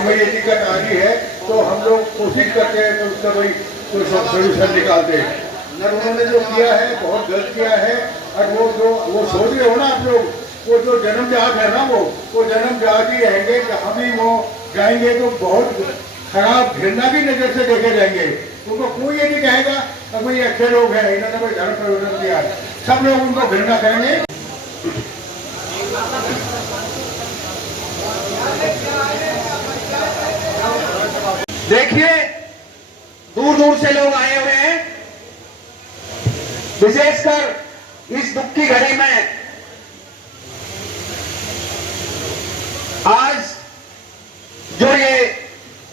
हमें ये दिक्कत आ रही है, तो हम लोग कोशिश करते हैं तो उसका भाई तो सोल्यूशन निकालते हैं। अगर उन्होंने जो किया है बहुत गलत किया है। और वो सोच रहे हो ना आप लोग, वो जो जन्म जहाज है ना, वो जन्म जहाज ही रहेंगे। जहाँ भी वो जाएंगे तो बहुत खराब घृणा की नजर से देखे जाएंगे। उनको कोई ये नहीं कहेगा अब भाई अच्छे लोग हैं, इन्होंने कोई धर्म परिवर्तन किया है, सब लोग उनको घृणा करेंगे। देखिए, दूर दूर से लोग आए हुए हैं, विशेषकर इस दुख की घड़ी में। आज जो ये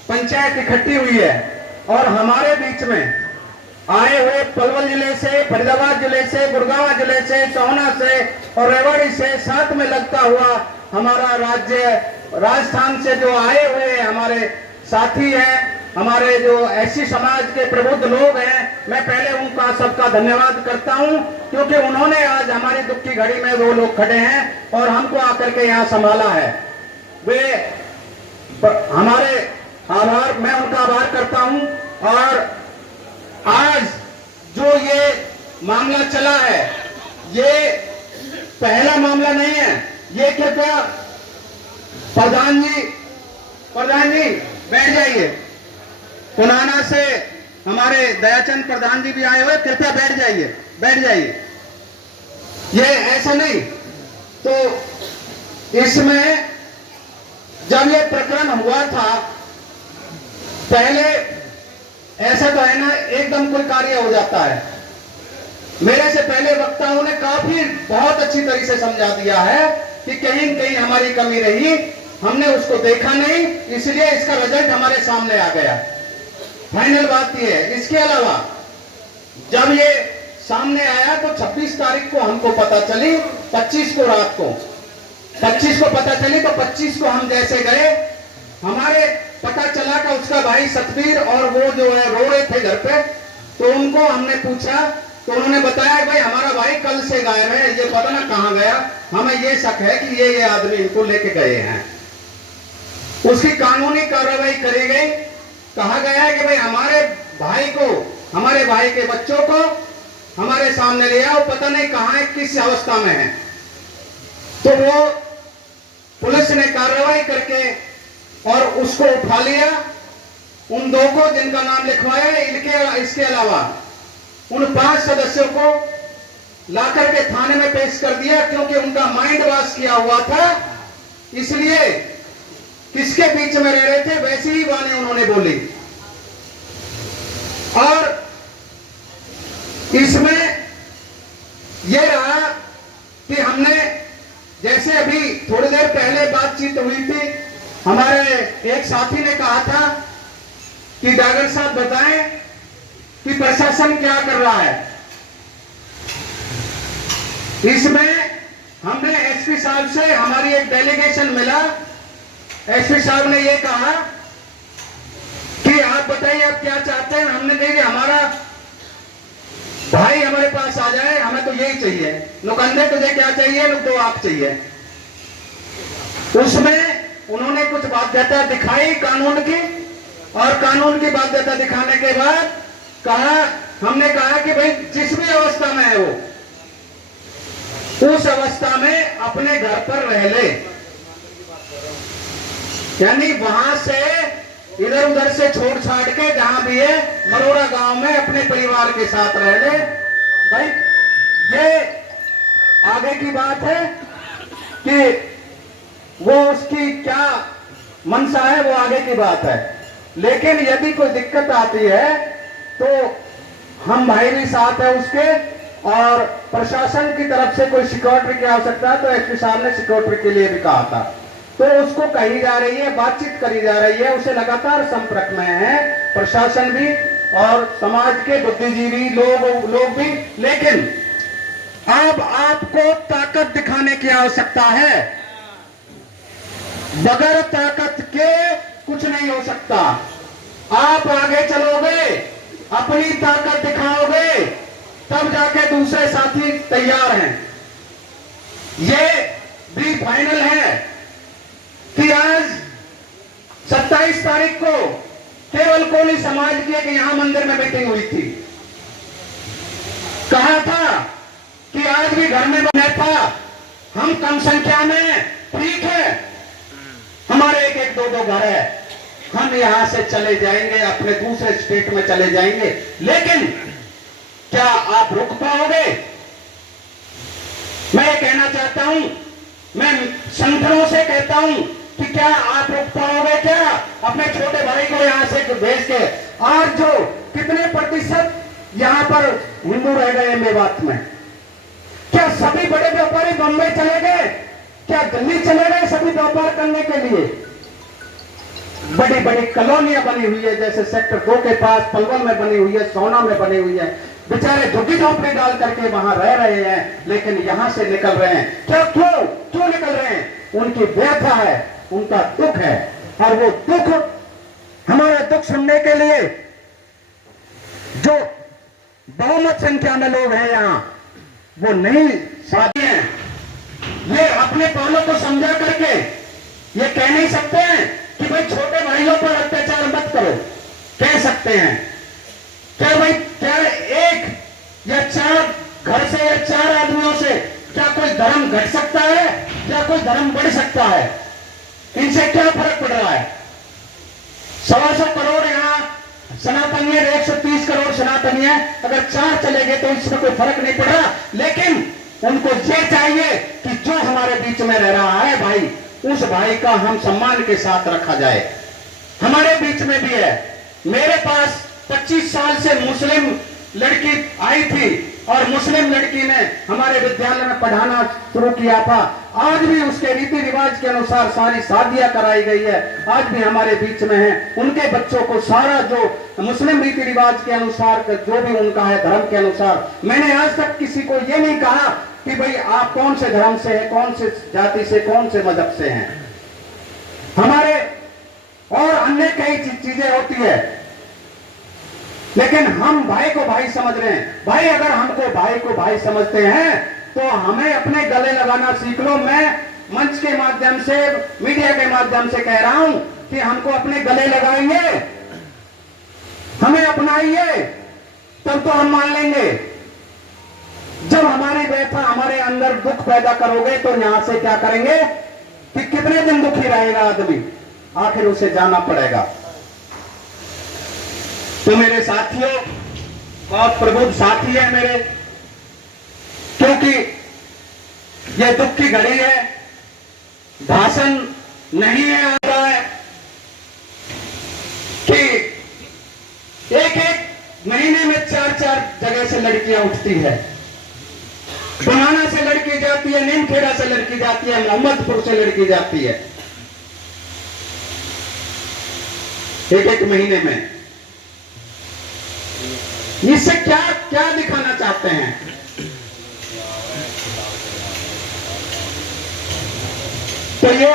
पंचायत इकट्ठी हुई है और हमारे बीच में आए हुए पलवल जिले से, फरीदाबाद जिले से, गुड़गांव जिले से, सोहना से और रेवाड़ी से, साथ में लगता हुआ हमारा राज्य राजस्थान से जो आए हुए हमारे साथी हैं, हमारे जो एससी समाज के प्रबुद्ध लोग हैं, मैं पहले उनका सबका धन्यवाद करता हूं, क्योंकि उन्होंने आज हमारी दुख की घड़ी में वो लोग खड़े हैं और हमको आकर के यहाँ संभाला है। वे हमारे आभार, मैं उनका आभार करता हूं। और आज जो ये मामला चला है, ये पहला मामला नहीं है। ये कृपया प्रधान जी बैठ जाइए। पुनाना से हमारे दयाचंद प्रधान जी भी आए हुए, कृपया बैठ जाइए। ये ऐसा नहीं तो इसमें जब ये प्रकरण हुआ था, पहले ऐसा तो है ना एकदम कोई कार्य हो जाता है। मेरे से पहले वक्ताओं ने काफी बहुत अच्छी तरह से समझा दिया है कि कहीं कहीं हमारी कमी रही, हमने उसको देखा नहीं, इसलिए इसका रिजल्ट हमारे सामने आ गया। फाइनल बात यह है। इसके अलावा जब ये सामने आया तो 26 तारीख को हमको पता चली, 25 को रात को 25 को पता चली, तो 25 को हम जैसे गए, हमारे पता चला कि उसका भाई सतबीर और वो जो है रो रहे थे घर पे। तो उनको हमने पूछा तो उन्होंने बताया भाई हमारा भाई कल से गायब है, ये पता ना कहां गया, हमें ये शक है कि ये आदमी इनको लेके गए हैं। उसकी कानूनी कार्रवाई करी गई। कहा गया है कि भाई हमारे भाई के बच्चों को हमारे सामने ले आओ, पता नहीं कहां है, किस अवस्था में है। तो वो पुलिस ने कार्रवाई करके और उसको उठा लिया। उन दो को जिनका नाम लिखवाया, इसके अलावा उन 5 सदस्यों को लाकर के थाने में पेश कर दिया, क्योंकि उनका माइंड वॉश किया हुआ था। इसलिए किसके बीच में रह रहे थे वैसी ही बातें उन्होंने बोली। और इसमें यह रहा कि हमने, जैसे अभी थोड़ी देर पहले बातचीत हुई थी, हमारे एक साथी ने कहा था कि डागर साहब बताएं कि प्रशासन क्या कर रहा है। इसमें हमने एसपी साहब से हमारी एक डेलीगेशन मिला। एसपी साहब ने यह कहा कि आप बताइए आप क्या चाहते हैं। हमने कहा हमारा भाई हमारे पास आ जाए, हमें तो यही चाहिए। नुकंदे तुझे क्या चाहिए? लोग 2 आंख चाहिए। उसमें उन्होंने कुछ बाध्यता दिखाई कानून की, और कानून की बाध्यता दिखाने के बाद हमने कहा कि भाई जिस भी अवस्था में है वो उस अवस्था में अपने घर पर रह ले, यानी वहां से इधर उधर से छोड़ छाड़ के जहां भी है मरोड़ा गांव में अपने परिवार के साथ रह ले। भाई ये आगे की बात है कि वो उसकी क्या मंशा है, वो आगे की बात है। लेकिन यदि कोई दिक्कत आती है तो हम भाई भी साथ है उसके, और प्रशासन की तरफ से कोई सिक्योरिटी की आवश्यकता है तो एसपी साहब ने सिक्योरिटी के लिए भी कहा था। तो उसको कही जा रही है, बातचीत करी जा रही है, उसे लगातार संपर्क में है प्रशासन भी और समाज के बुद्धिजीवी लोग भी। लेकिन अब आपको ताकत दिखाने की आवश्यकता है। बगैर ताकत के कुछ नहीं हो सकता। आप आगे चलोगे, अपनी ताकत दिखाओगे, तब जाके दूसरे साथी तैयार हैं। ये भी फाइनल है कि आज 27 तारीख को केवल कोली समाज की एक यहां मंदिर में मीटिंग हुई थी। कहा था कि आज भी घर में बने था, हम कम संख्या में, ठीक है, हमारे एक एक दो दो घर है, हम यहां से चले जाएंगे, अपने दूसरे स्टेट में चले जाएंगे, लेकिन क्या आप रुक पाओगे? मैं ये कहना चाहता हूं, मैं संगठनों से कहता हूं कि क्या आप रुक पाओगे? क्या अपने छोटे भाई को यहां से भेज के? आज जो कितने प्रतिशत यहां पर हिंदू रह गए मेवात में? क्या सभी बड़े व्यापारी बम्बई चले गए? क्या दिल्ली चले गए सभी व्यापार करने के लिए? बड़ी बड़ी कॉलोनियां बनी हुई है, जैसे सेक्टर 2 के पास पलवल में बनी हुई है, सोना में बनी हुई है, बेचारे झुग्गी झोंपड़ी डाल करके वहां रह रहे हैं, लेकिन यहां से निकल रहे हैं। क्या क्यों निकल रहे हैं? उनकी व्यथा है, उनका दुख है, और वो दुख, हमारा दुख सुनने के लिए जो बहुमत संख्या में लोग हैं यहां, वो नहीं साथी हैं। ये अपने पालों को समझा करके ये कह नहीं सकते हैं कि भाई छोटे भाइयों पर अत्याचार मत करो। कह सकते हैं क्या भाई? क्या एक या 4 घर से या 4 आदमियों से क्या कोई धर्म घट सकता है? क्या कोई धर्म बढ़ सकता है? इनसे क्या फर्क पड़ रहा है? 125 करोड़ यहाँ सनातनी है, 130 करोड़ सनातनी है, अगर 4 चले गए तो इसमें कोई फर्क नहीं पड़ रहा। लेकिन उनको ये चाहिए कि जो हमारे बीच में रह रहा है भाई, उस भाई का हम सम्मान के साथ रखा जाए। हमारे बीच में भी है, मेरे पास 25 साल से मुस्लिम लड़की आई थी और मुस्लिम लड़की ने हमारे विद्यालय में पढ़ाना शुरू किया था। आज भी उसके रीति रिवाज के अनुसार सारी शादियां कराई गई है, आज भी हमारे बीच में है। उनके बच्चों को सारा जो मुस्लिम रीति रिवाज के अनुसार जो भी उनका है धर्म के अनुसार, मैंने आज तक किसी को यह नहीं कहा कि भाई आप कौन से धर्म से हैं, कौन से जाति से, कौन से मजहब से हैं। हमारे और अन्य कई चीजें होती है, लेकिन हम भाई को भाई समझ रहे हैं। भाई अगर हमको भाई को भाई समझते हैं तो हमें अपने गले लगाना सीख लो। मैं मंच के माध्यम से, मीडिया के माध्यम से कह रहा हूं कि हमको अपने गले लगाइए, हमें अपनाइए, तब तो हम मान लेंगे। जब हमारी व्यथा, हमारे अंदर दुख पैदा करोगे तो यहां से क्या करेंगे कि कितने दिन दुखी रहेगा आदमी, आखिर उसे जाना पड़ेगा। तो मेरे साथियों, बहुत प्रबुद्ध साथी है मेरे, क्योंकि यह दुख की घड़ी है, भाषण नहीं है आता है कि एक एक महीने में 4-4 जगह से लड़कियां उठती है। बनाना से लड़की जाती है, नीमखेड़ा से लड़की जाती है, मोहम्मदपुर से लड़की जाती है, एक महीने में। इससे क्या क्या दिखाना चाहते हैं? तो ये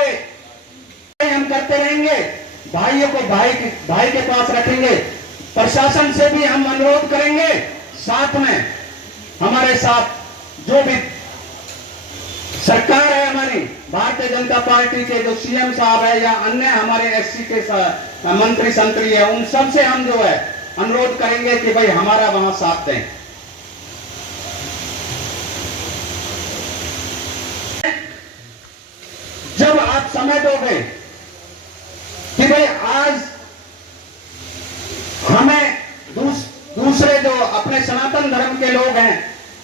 हम करते रहेंगे, भाइयों को भाई के पास रखेंगे। प्रशासन से भी हम अनुरोध करेंगे, साथ में हमारे साथ जो भी सरकार है हमारी भारतीय जनता पार्टी के जो सीएम साहब है या अन्य हमारे एससी के मंत्री संतरी है, उन सब से हम जो है अनुरोध करेंगे कि भाई हमारा वहां साथ दें। जब आप समय दोगे कि भाई आज हमें दूसरे जो अपने सनातन धर्म के लोग हैं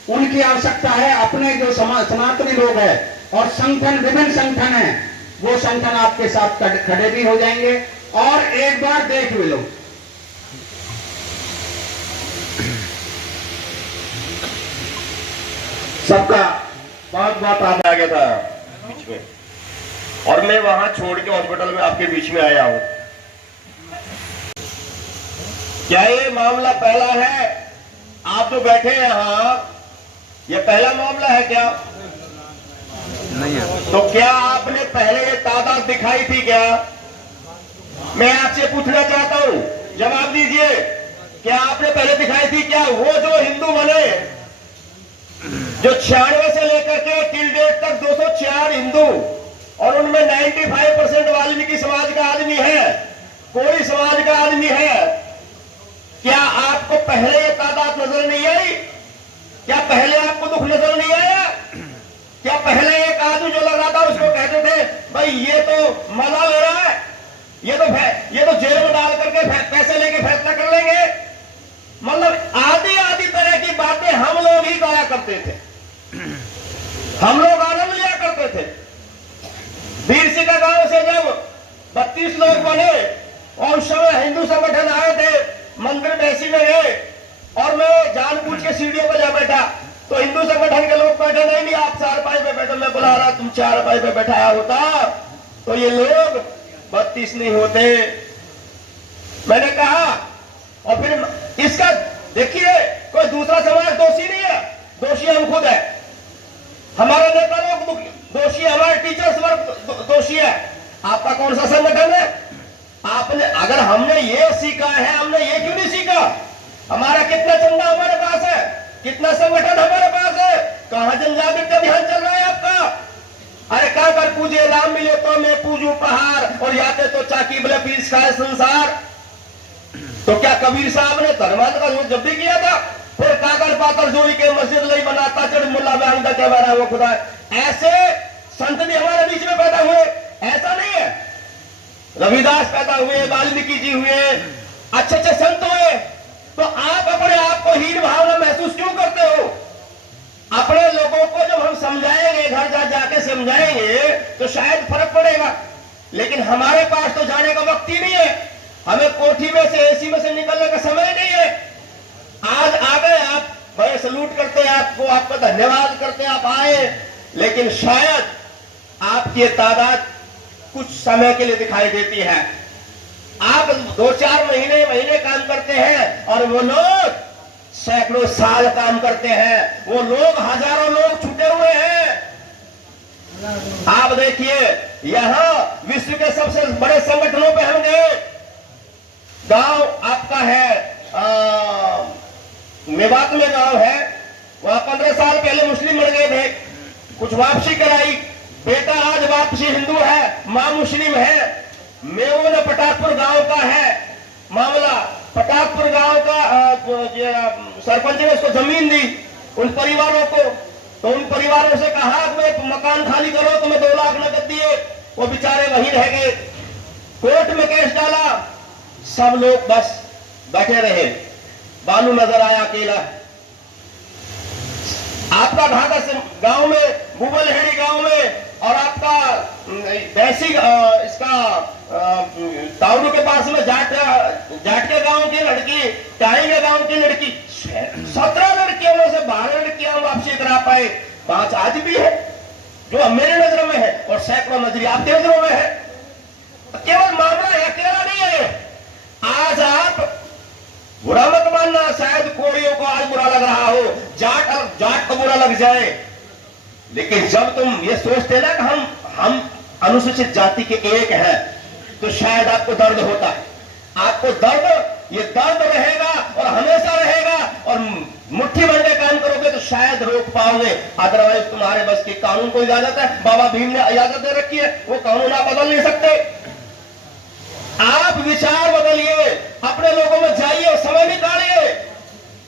उनकी आवश्यकता है, अपने जो सनातनी लोग हैं और संगठन, विभिन्न संगठन हैं, वो संगठन आपके साथ खड़े भी हो जाएंगे। और एक बार देख भी लो, सबका बहुत बहुत आ गया था बीच में, और मैं वहां छोड़ के हॉस्पिटल में आपके बीच में आया हूं। क्या ये मामला पहला है? आप जो बैठे यहां, ये पहला मामला है क्या? नहीं है। तो क्या आपने पहले ये तादाद दिखाई थी क्या? मैं आपसे पूछना चाहता हूं, जवाब दीजिए। क्या आपने पहले दिखाई थी क्या? वो जो हिंदू बने, जो 96 से लेकर के टिल डेट तक 204 हिंदू और उनमें 95% वाल्मीकि समाज का आदमी है, कोई समाज का आदमी है। क्या आपको पहले ये तादाद नजर नहीं आई? क्या पहले आपको दुख नजर नहीं आया? क्या पहले एक आदमी जो लग रहा था उसको कहते थे भाई ये तो मजा ले रहा है, ये तो जेल में डाल करके पैसे लेके फैसला कर लेंगे। मतलब आदि आदि तरह की बातें हम लोग ही करा करते थे, हम लोग आनंद लिया करते थे। वीर सिंह का गांव से जब 32 लोग बने और उस समय हिंदू संगठन आए थे, मंदिर बैसी में गए और मैं जानबूझ के सीढ़ियों पर जा बैठा तो हिंदू संगठन के लोग बैठे, नहीं आप 4 पाई पे बैठो, मैं बुला रहा, तुम 4 पाई पे बैठाया होता तो ये लोग 32 नहीं होते। मैंने कहा और फिर इसका देखिए कोई दूसरा समाज दोषी नहीं है, दोषी हम खुद है, हमारे नेता लोग दोषी है, हमारे टीचर्स वर्ग दोषी है। आपका कौन सा संगठन है? आपने अगर हमने ये सीखा है, हमने ये क्यों नहीं सीखा? हमारा कितना चंदा हमारे पास है, कितना संगठन हमारे पास है, कहां जनजागृति अभियान चल रहा है आपका? अरे कहां कर पूजे राम मिले तो मैं पूजू पहाड़ और याते तो चाकी बोले पीस खाए संसार। तो क्या कबीर साहब ने धर्मांध का जब भी किया था? फिर काकर पाकर जोड़ी के मस्जिद नहीं बनाता चढ़ मुल्ला बयान का क्या बना वो खुदा है। ऐसे संत भी हमारे बीच में पैदा हुए, ऐसा नहीं है। रविदास पैदा हुए, वाल्मीकि जी हुए, अच्छे अच्छे संत हुए, तो आप अपने आप को हीन भावना महसूस क्यों करते हो? अपने लोगों को जब हम समझाएंगे, घर जा जाके समझाएंगे तो शायद फर्क पड़ेगा, लेकिन हमारे पास तो जाने का वक्त ही नहीं है। हमें कोठी में से एसी में से निकलने का समय नहीं है। आज आ गए आप, बड़े सलूट करते हैं आपको, आपका धन्यवाद करते हैं आप आए, लेकिन शायद आपकी तादाद कुछ समय के लिए दिखाई देती है। आप 2-4 महीने काम करते हैं और वो लोग सैकड़ों साल काम करते हैं, वो लोग हजारों लोग छूटे हुए हैं। आप देखिए यहां विश्व के सबसे बड़े संगठनों पे हम गए, गांव आपका है मेवात में गांव है, वहां 15 साल पहले मुस्लिम मर गए थे, कुछ वापसी कराई, बेटा आज वापसी हिंदू है, मां मुस्लिम है। मेवो ने पटाकपुर गांव का है मामला, पटाकपुर गांव का सरपंच ने उसको जमीन दी उन परिवारों को, तो उन परिवारों से कहा कि मकान खाली करो, तुम्हें 2 लाख नकद दिए, वो बेचारे वहीं रह गए। कोर्ट में केस डाला, सब लोग बस बैठे रहे, बालू नजर आया अकेला। आपका ढाका गांव में, बुबलहेड़ी गांव में और आपका बैसी इसका तावड़ू के पास में जाट के गांव की लड़की, टाई के गांव की लड़की, 17 लड़कियों में से 12 लड़कियां वापसी करा पाए, 5 आज भी है जो मेरे नजरों में है और सैकड़ों नजरी आपके नजरों में है। केवल मामला अकेला नहीं है। आज आप बुरा मत मानना, शायद कोड़ियों को आज बुरा लग रहा हो, जाट को बुरा लग जाए, लेकिन जब तुम ये सोचते ना कि हम अनुसूचित जाति के एक हैं, तो शायद आपको दर्द होता है। आपको दर्द, ये दर्द रहेगा और हमेशा रहेगा, और मुट्ठी भर के काम करोगे तो शायद रोक पाओगे, अदरवाइज तुम्हारे बस की कानून को इजाजत है, बाबा भीम ने इजाजत दे रखी है, वो कानून आप बदल नहीं सकते। आप विचार बदलिए, अपने लोगों में जाइए, समय निकालिए,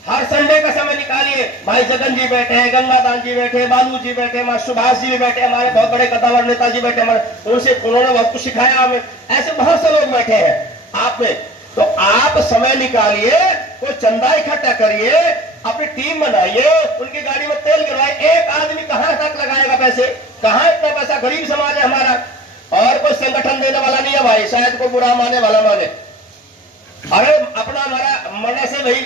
हर संडे का समय निकालिए। भाई जगन जी बैठे हैं, गंगादान जी बैठे हैं, बालू जी बैठे हैं, सुभाष जी भी बैठे हैं, हमारे बहुत बड़े कद्दावर नेताजी बैठे हैं, उन्होंने बहुत कुछ सिखाया हमें, ऐसे बहुत से लोग बैठे हैं आप में। तो आप समय निकालिए, कोई चंदा इकट्ठा करिए, अपनी टीम बनाइए, उनकी गाड़ी में तेल गिरवाइए। एक आदमी कहां तक लगाएगा पैसे, कहां इतना पैसा, गरीब समाज है हमारा, और कोई संगठन देने वाला नहीं है भाई, शायद कोई बुरा माने वाला माने। अरे अपना हमारा मरने से भाई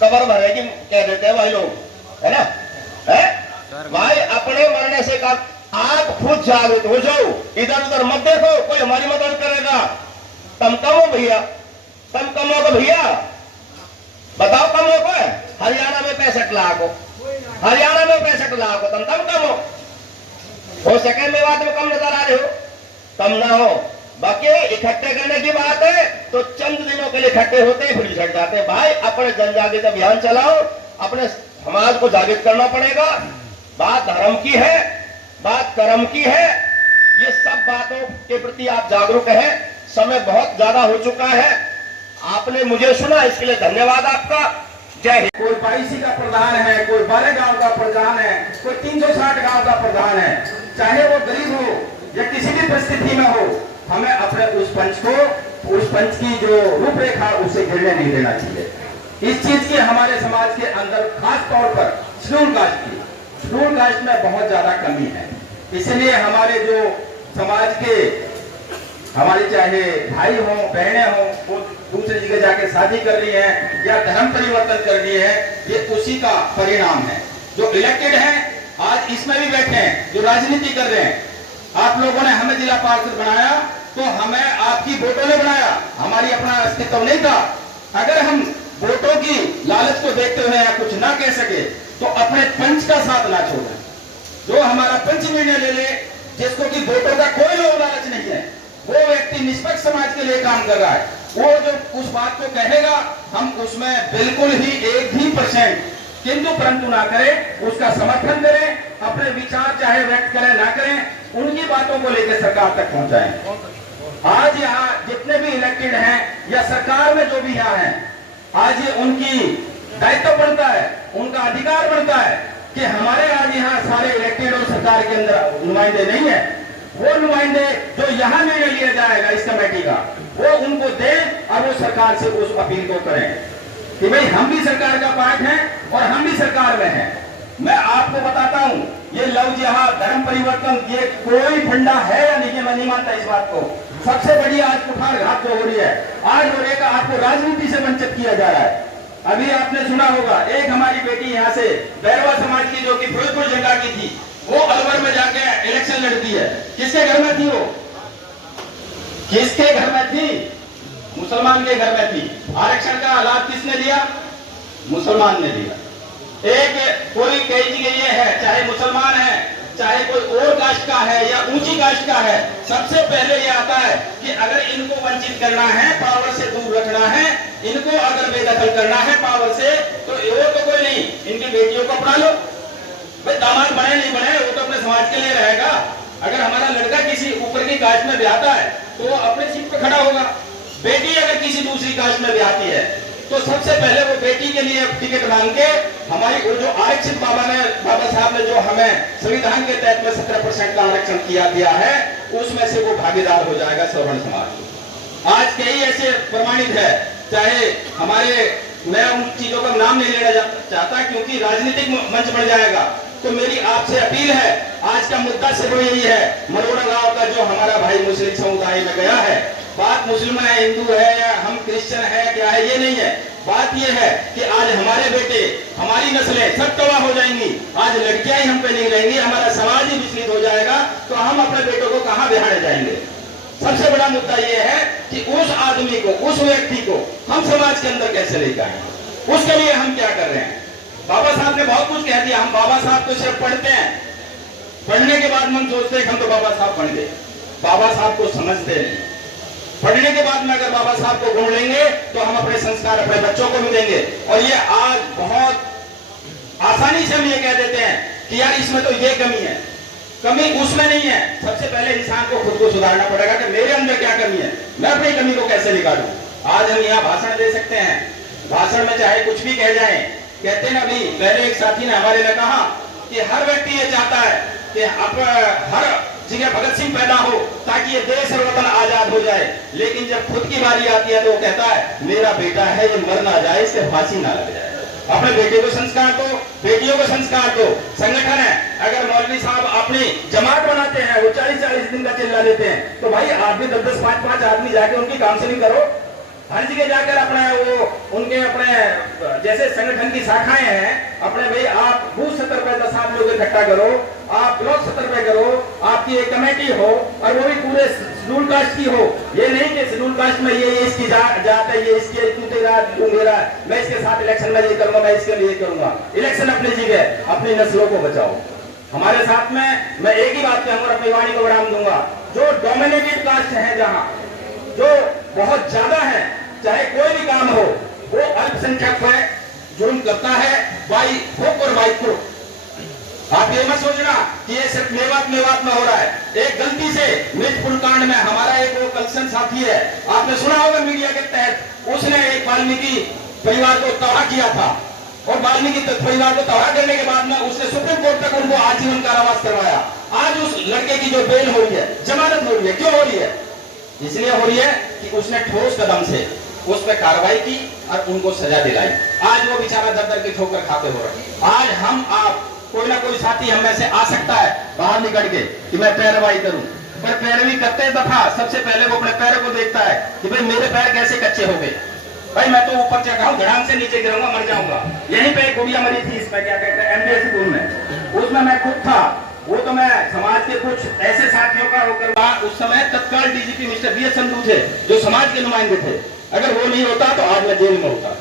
कबर भरेगी कह देते हैं भाई लोग, है ना, है भाई, अपने मरने से काम। आप खुद जागरूक हो जाओ, इधर उधर मत देखो कोई हमारी मदद करेगा, तुम कमो भैया, तुम कमोगे भैया, बताओ कमो को, हरियाणा में 65 लाख हो, हरियाणा में 65 लाख हो, तुम कमो, हो सके मेवात में कम नजर आ रहे हो, कम ना हो। बाकी इकट्ठे करने की बात है तो चंद दिनों के लिए इकट्ठे होते हैं, फिर झट जाते हैं। भाई अपने जनजागृति अभियान चलाओ, अपने समाज को जागृत करना पड़ेगा। बात धर्म की है, बात कर्म की है, ये सब बातों के प्रति आप जागरूक हैं। समय बहुत ज्यादा हो चुका है, आपने मुझे सुना, इसके लिए धन्यवाद आपका। जय हिंद। कोई 22 का प्रधान है, कोई 12 गांव का प्रधान है, कोई 360 गांव का प्रधान है, चाहे वो गरीब हो या किसी भी परिस्थिति में हो, हमें अपने उस पंच की जो रूपरेखा उसे गिरने नहीं देना चाहिए। इस चीज की हमारे समाज के अंदर खास तौर पर शेड्यूल कास्ट में बहुत ज्यादा कमी है। इसलिए हमारे जो समाज के हमारे चाहे भाई हो बहनें हो, वो दूसरी जगह जाके शादी कर रही है या धर्म परिवर्तन कर रही है, ये उसी का परिणाम है। जो इलेक्टेड हैं आज इसमें भी बैठे हैं, जो राजनीति कर रहे हैं, आप लोगों ने हमें जिला पार्षद बनाया तो हमें आपकी वोटों ने बनाया, हमारी अपना अस्तित्व नहीं था। अगर हम वोटों की लालच को देखते हुए या कुछ ना कह सके तो अपने पंच का साथ ना छोड़ें। जो हमारा पंच निर्णय ले ले, जिसको कि वोटों का कोई लोभ लालच नहीं है, वो व्यक्ति निष्पक्ष समाज के लिए काम कर रहा है, वो जो उस बात को कहेगा हम उसमें बिल्कुल ही 1% किंतु परंतु ना करें, उसका समर्थन करें, अपने विचार चाहे व्यक्त करें ना करें, उनकी बातों को लेकर सरकार तक पहुंचाएं। आज यहाँ जितने भी इलेक्टेड हैं या सरकार में जो भी यहाँ हैं, आज ये उनकी दायित्व बनता है, उनका अधिकार बनता है कि हमारे आज यहाँ सारे इलेक्टेड और सरकार के अंदर नुमाइंदे नहीं है, वो नुमाइंदे जो यहाँ निर्णय लिया जाएगा इस कमेटी का, वो उनको दें और वो सरकार से उस अपील को करें कि भाई हम भी सरकार का पार्ट हैं और हम भी सरकार में हैं। मैं आपको बताता हूं, ये लव जिहाद, धर्म परिवर्तन, ये कोई फंडा है या नहीं, मैं नहीं मानता इस बात को। सबसे बड़ी आज कुठार घात जो हो रही है, आज हो रही है, आपको राजनीति से वंचित किया जा रहा है। अभी आपने सुना होगा, एक हमारी बेटी यहाँ से बैरवा समाज की जो कि फिरोजपुर जगह की थी, वो अलवर में जाके इलेक्शन लड़ती है। किसके घर में थी वो? किसके घर में थी? मुसलमान के घर में थी। आरक्षण का लाभ किसने दिया? मुसलमान ने दिया। एक कोई कई जगह ये है, चाहे मुसलमान है, चाहे कोई और कास्ट का है या ऊंची कास्ट का है, सबसे पहले ये आता है कि अगर इनको वंचित करना है, पावर से दूर रखना है, इनको अगर बेदखल करना है पावर से, तो वो तो कोई नहीं, इनकी बेटियों को अपना लो। भाई दामाद बने नहीं बने, वो तो अपने समाज के लिए रहेगा। अगर हमारा लड़का किसी ऊपर की कास्ट में ब्याहता है तो वो अपने सीट पर खड़ा होगा। बेटी अगर किसी दूसरी कास्ट में ब्याहती है तो सबसे पहले वो बेटी के लिए टिकट मांग के हमारी वो जो आरक्षित बाबा साहब ने जो हमें संविधान के तहत में 17% का आरक्षण दिया है, उसमें से वो भागीदार हो जाएगा सवर्ण समाज। आज कई ऐसे प्रमाणित है, चाहे हमारे, मैं उन चीजों का नाम नहीं लेना चाहता क्योंकि राजनीतिक मंच बन जाएगा। तो मेरी आपसे अपील है, आज का मुद्दा सिर्फ यही है, मरोड़ा गांव का जो हमारा भाई मुस्लिम समुदाय में गया है, बात मुस्लिम है, हिंदू है या हम क्रिश्चियन है क्या है ये नहीं है। बात ये है कि आज हमारे बेटे, हमारी नस्लें सब तबाह हो जाएंगी। आज लड़कियां ही हम पे नहीं रहेंगी, हमारा समाज ही विचलित हो जाएगा, तो हम अपने बेटों को कहां बिहारने जाएंगे। सबसे बड़ा मुद्दा यह है कि उस आदमी को, उस व्यक्ति को हम समाज के अंदर कैसे लेकर आए, उसके लिए हम क्या कर रहे हैं। बाबा साहब ने बहुत कुछ कह दिया, हम बाबा साहब तो सिर्फ पढ़ते हैं, पढ़ने के बाद हम सोचते हैं हम तो बाबा साहब बन गए, बाबा साहब को समझते नहीं। पढ़ने के बाद में अगर बाबा साहब को ढूंढ लेंगे तो हम अपने संस्कार अपने बच्चों को भी देंगे। और ये आज बहुत आसानी से हम ये कह देते हैं कि यार इसमें तो ये कमी है, कमी उसमें नहीं है। सबसे पहले इंसान को खुद को सुधारना पड़ेगा कि मेरे अंदर क्या कमी है, मैं अपनी कमी को कैसे निकालूं। आज हम यहाँ भाषण दे सकते हैं, भाषण में चाहे कुछ भी कह जाएं, कहते हैं ना, अभी पहले एक साथी ने हमारे ने कहा कि हर व्यक्ति ये चाहता है कि हर जगह भगत सिंह पैदा हो ताकि ये देश और वतन आजाद हो जाए, लेकिन जब खुद की बारी आती है तो वो कहता है मेरा बेटा है, ये मर ना जाए, इससे फांसी ना लग जाए। अपने बेटे को संस्कार दो, बेटियों को संस्कार दो। संगठन है, अगर मौलवी साहब अपनी जमात बनाते हैं, वो 40-40 दिन का चिल्ला देते हैं, तो भाई आप भी 10-10, 5-5 आदमी जाके उनकी काउंसलिंग करो। हर जगह जाकर अपने वो उनके अपने जैसे संगठन की शाखाएं हैं, अपने भाई आप बूथ स्तर पर 10 आदमियों को इकट्ठा करो, आप ब्लॉक स्तर पे करो, आपकी एक कमेटी हो और वो भी पूरे शेड्यूल कास्ट की हो। ये नहीं कि शेड्यूल कास्ट में ये इसकी जात है, ये इसके मेरा, मैं इसके साथ इलेक्शन में ये करूंगा, मैं इसके लिए करूंगा। इलेक्शन अपनी जगह, अपनी नस्लों को बचाओ। हमारे साथ में मैं एक ही बात कहूंगा, अपनी वाणी को बढ़ाम दूंगा, जो डोमिनेटेड कास्ट है, जहां जो बहुत ज्यादा है, चाहे कोई भी काम हो, वो अल्पसंख्यक है, जुर्म करता है बाई हुक और बाई क्रुक। आप ये मत सोचना कि ये सिर्फ मेवात में हो रहा है। एक गलती से मिर्चपुर कांड में हमारा एक वो कलसन साथी है, आपने सुना होगा मीडिया के तहत, उसने एक वाल्मीकि परिवार को तबाह किया था और वाल्मीकि परिवार को तबाह करने के बाद में उसने सुप्रीम कोर्ट तक उनको आजीवन कारावास करवाया। आज उस लड़के की जो बेल हो रही है, जमानत हो रही है, क्यों हो रही है? इसलिए हो रही है कि उसने ठोस कदम से उस पर कार्रवाई की और उनको सजा दिलाई। आज वो बेचारा दर दर के ठोकर खाते हो रहे। आज हम आप कोई ना कोई साथी हम में से आ सकता है बाहर निकल के कि मैं पैरवाई करूं, पर पैरवी करते दफा सबसे पहले वो अपने पैरों को देखता है कि भाई मेरे पैर कैसे कच्चे हो गए। भाई मैं तो ऊपर चढ़ा हूं, धड़ाम से नीचे गिरूंगा, मर जाऊंगा। यहीं पे एक गुड़िया मरी थी, इसमें क्या कहते हैं एमडीएस स्कूल में, उसमें मैं खुद था। वो तो मैं समाज के कुछ ऐसे साथियों का होकर, उस समय तत्काल डीजीपी मिस्टर बीएस संधू थे जो समाज के नुमाइंदे थे। अगर वो नहीं होता तो आज मैं जेल में होता।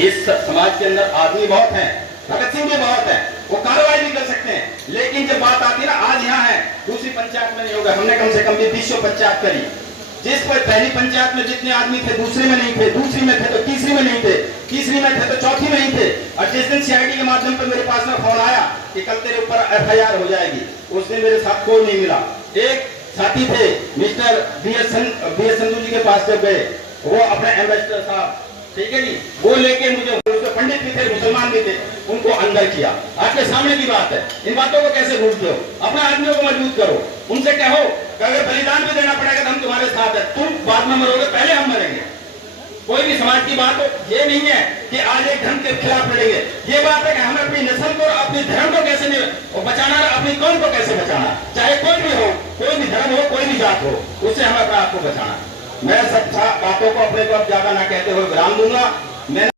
इस समाज के अंदर आदमी बहुत हैं, भगत सिंह भी बहुत है, वो कार्रवाई भी कर सकते हैं, लेकिन जब बात आती है ना, आज यहाँ है, दूसरी पंचायत में नहीं होगा। हमने कम से कम 20 पंचायत करी, जिस पर पहली पंचायत में जितने आदमी थे दूसरी में नहीं थे, दूसरी में थे तो तीसरी में नहीं थे, तीसरी में थे तो चौथी में नहीं थे। और जिस दिन सीआईडी के माध्यम पर मेरे पास में फोन आया कि कल तेरे ऊपर एफआईआर हो जाएगी, उस दिन मेरे साथ कोई नहीं मिला। एक साथी थे मिस्टर बीएस संधू जी के पास जब गए, वो अपने एम्बेसडर साहब, ठीक है जी, वो लेके मुझे, पंडित भी थे, मुसलमान भी थे, उनको अंदर किया। आपके सामने की बात है, इन बातों को कैसे भूलते हो? अपने आदमियों को मजबूत करो, उनसे कहो कि अगर बलिदान भी देना पड़ेगा तो हम तुम्हारे साथ है, तुम बाद में मरोगे, पहले हम मरेंगे। कोई भी समाज की बात हो, ये नहीं है कि आज एक धर्म के खिलाफ लड़ेंगे, ये बात है कि हमें अपनी नस्ल को, अपने धर्म को कैसे नहीं बचाना, अपनी कौम को कैसे बचाना, चाहे कोई भी हो, कोई भी धर्म हो, कोई भी जात हो, उससे हमें अपने आप को बचाना। मैं सब बातों को अपने को अब ज्यादा ना कहते हुए विराम दूंगा। मैं